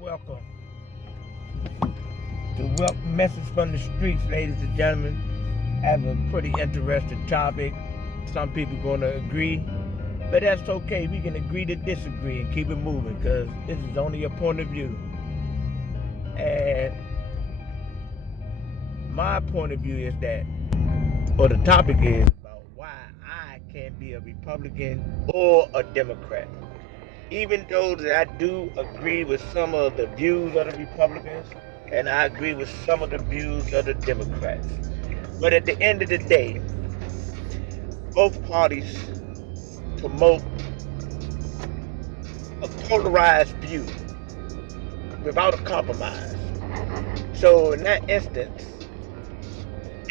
welcome to Welcome Message from the Streets, ladies and gentlemen. I have a pretty interesting topic. Some people going to agree, but that's okay. We can agree to disagree and keep it moving because this is only a point of view. And my point of view is that, or the topic is about why I can't be a Republican or a Democrat. Even though that I do agree with some of the views of the Republicans and I agree with some of the views of the Democrats. But at the end of the day, both parties promote a polarized view without a compromise. So in that instance,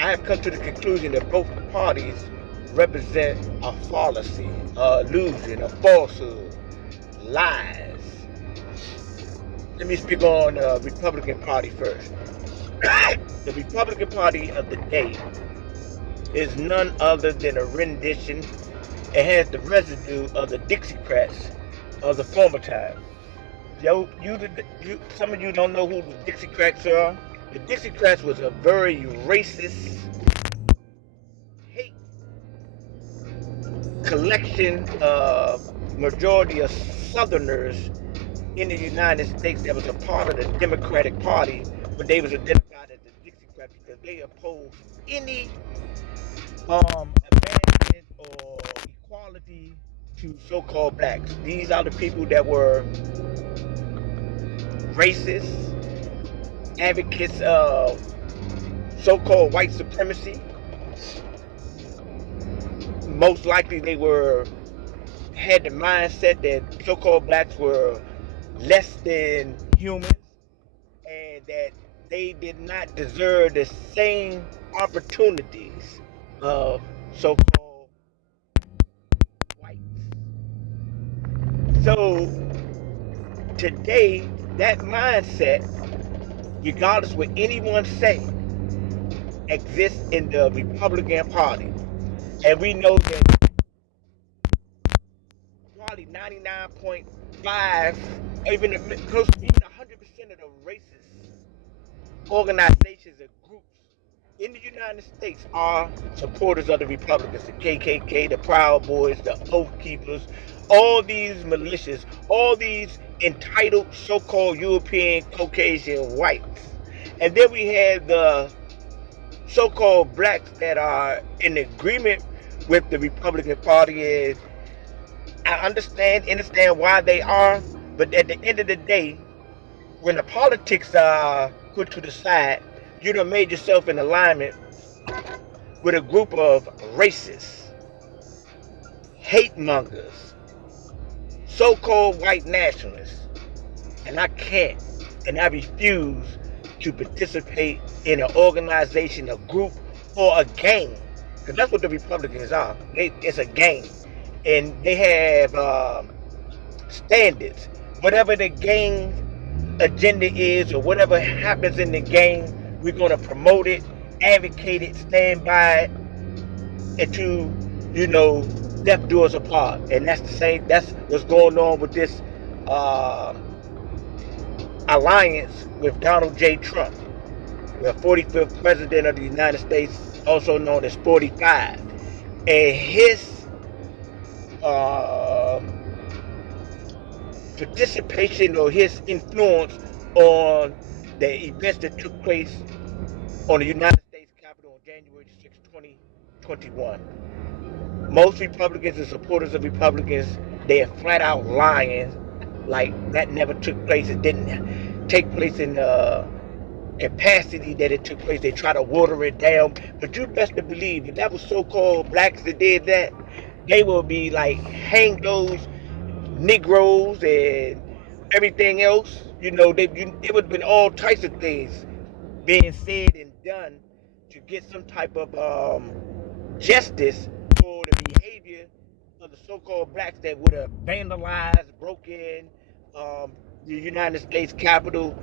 I have come to the conclusion that both parties represent a fallacy, a illusion, a falsehood, lies. Let me speak on the Republican Party first. The Republican Party of the day is none other than a rendition. It has the residue of the Dixiecrats of the former time. Some of you don't know who the Dixiecrats are. The Dixiecrats was a very racist, hate collection of majority of Southerners in the United States that was a part of the Democratic Party, but they was identified as the Dixiecrats because they opposed any advancement or equality to so-called blacks. These are the people that were racist, advocates of so-called white supremacy. Most likely they had the mindset that so-called blacks were less than humans and that they did not deserve the same opportunities of so-called whites. So today, that mindset, regardless what anyone say, exists in the Republican Party. And we know that probably 99.5, even close to even 100% of the racist organizations and groups in the United States are supporters of the Republicans, the KKK, the Proud Boys, the Oath Keepers, all these militias, all these entitled so-called European Caucasian whites. And then we have the so-called blacks that are in agreement with the Republican Party. And I understand why they are, but at the end of the day, when the politics are put to the side, you done made yourself in alignment with a group of racists, hate mongers, so-called white nationalists. And I can't and I refuse to participate in an organization, a group, or a gang. Because that's what the Republicans are. It's a gang. And they have standards. Whatever the gang agenda is or whatever happens in the gang, we're going to promote it, advocate it, stand by it, until, death do us apart. And that's what's going on with this uh, alliance with Donald J. Trump, the 45th president of the United States, also known as 45. And his uh, participation or his influence on the events that took place on the United States Capitol on January 6, 2021. Most Republicans and supporters of Republicans, they are flat out lying, like that never took place. It didn't take place in the capacity that it took place. They try to water it down. But you best to believe if that was so-called blacks that did that, they will be like hang those Negroes and everything else. It would have been all types of things being said and done to get some type of justice for the behavior of the so-called blacks that would have vandalized, broken the United States Capitol.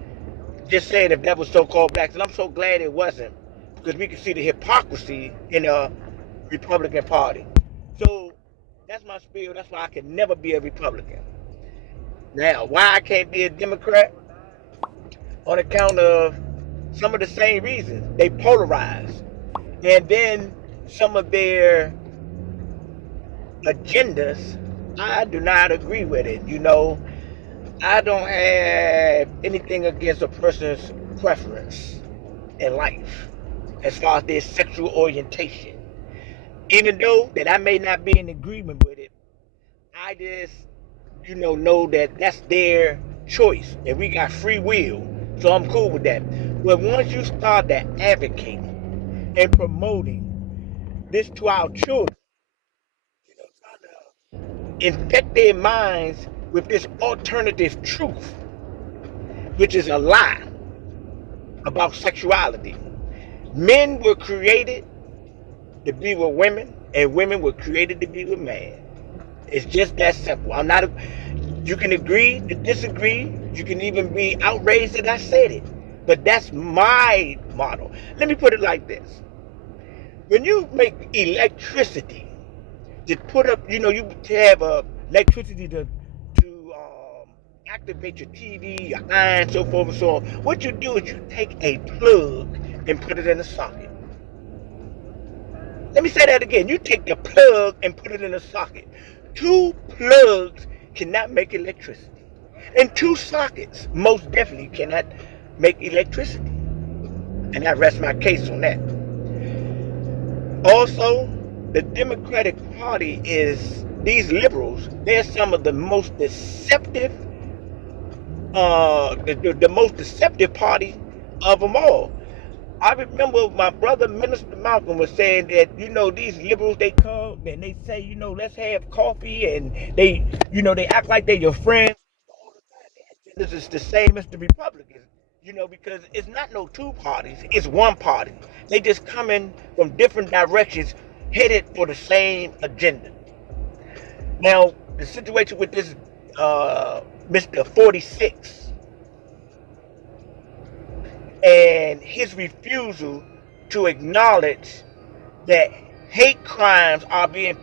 Just saying if that was so-called blacks, and I'm so glad it wasn't, because we can see the hypocrisy in the Republican Party. So that's my spiel. That's why I can never be a Republican. Now, why I can't be a Democrat? on account of some of the same reasons. They polarize. And then some of their agendas, I do not agree with it. I don't have anything against a person's preference in life as far as their sexual orientation. Even though that I may not be in agreement with it, I just, know that that's their choice and we got free will. So I'm cool with that. But once you start to advocating and promoting this to our children, trying to infect their minds with this alternative truth, which is a lie about sexuality. Men were created to be with women, and women were created to be with men. It's just that simple. You can agree to disagree. You can even be outraged that I said it. But that's my model. Let me put it like this. When you make electricity to put up, you have electricity to activate your TV, your iron, so forth and so on. What you do is you take a plug and put it in a socket. Let me say that again. You take the plug and put it in a socket. 2 plugs cannot make electricity. And 2 sockets most definitely cannot make electricity. And I rest my case on that. Also, the Democratic Party these liberals, they're some of the most deceptive, the most deceptive party of them all. I remember my brother, Minister Malcolm, was saying that, these liberals, they come and they say, let's have coffee, and they act like they're your friends. This is the same as the Republicans, because it's not no 2 parties, it's 1 party. They just coming from different directions, headed for the same agenda. Now, the situation with this Mr. 46, and his refusal to acknowledge that hate crimes are being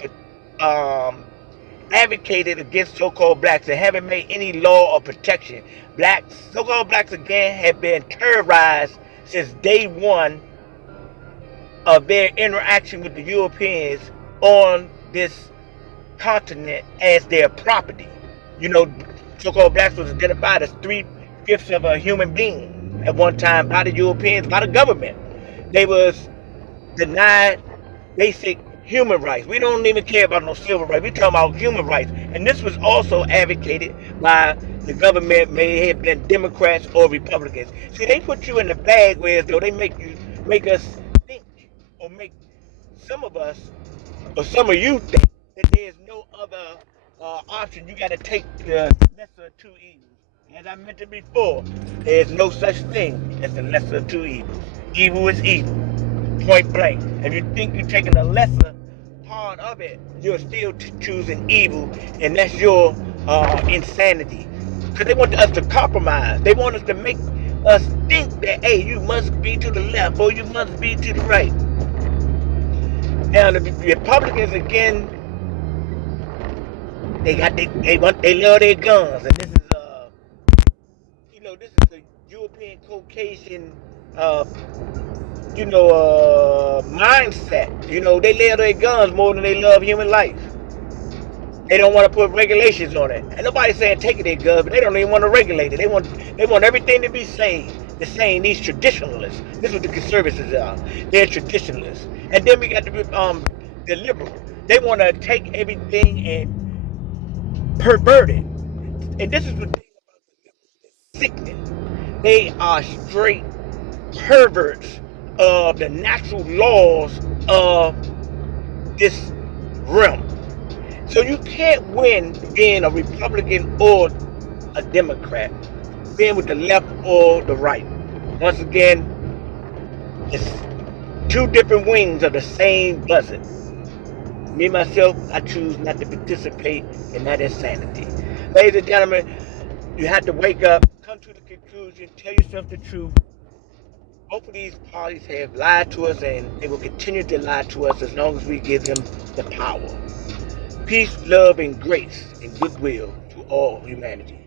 advocated against so-called blacks and haven't made any law of protection. So-called blacks again have been terrorized since day one of their interaction with the Europeans on this continent as their property. So-called blacks was identified as 3/5 of a human being at one time by the Europeans, by the government. They was denied basic human rights. We don't even care about no civil rights. We talking about human rights. And this was also advocated by the government, may have been Democrats or Republicans. See, they put you in the bag where though they make us think, or make some of us, or some of you think that there's no other option. You got to take the lesser of 2 evils. As I mentioned before, there's no such thing as the lesser of 2 evils. Evil is evil, point blank. If you think you're taking the lesser part of it, you're still choosing evil, and that's your insanity. Because they want us to compromise. They want us to make us think that, hey, you must be to the left or you must be to the right. Now the Republicans again, they love their guns, and this is this is a European Caucasian mindset. They love their guns more than they love human life. They don't want to put regulations on it. And nobody's saying take their guns, but they don't even want to regulate it. They want everything to be same. They're saying these traditionalists. This is what the conservatives are. They're traditionalists. And then we got the liberals. They want to take everything and pervert it. And this is the thing about the liberals. It's sickening. They are straight perverts of the natural laws of this realm. So you can't win being a Republican or a Democrat, being with the left or the right. Once again, it's 2 different wings of the same buzzard. Me, myself, I choose not to participate in that insanity. Ladies and gentlemen, you have to wake up, come to the conclusion, tell yourself the truth. Both of these parties have lied to us, and they will continue to lie to us as long as we give them the power. Peace, love, and grace, and goodwill to all humanity.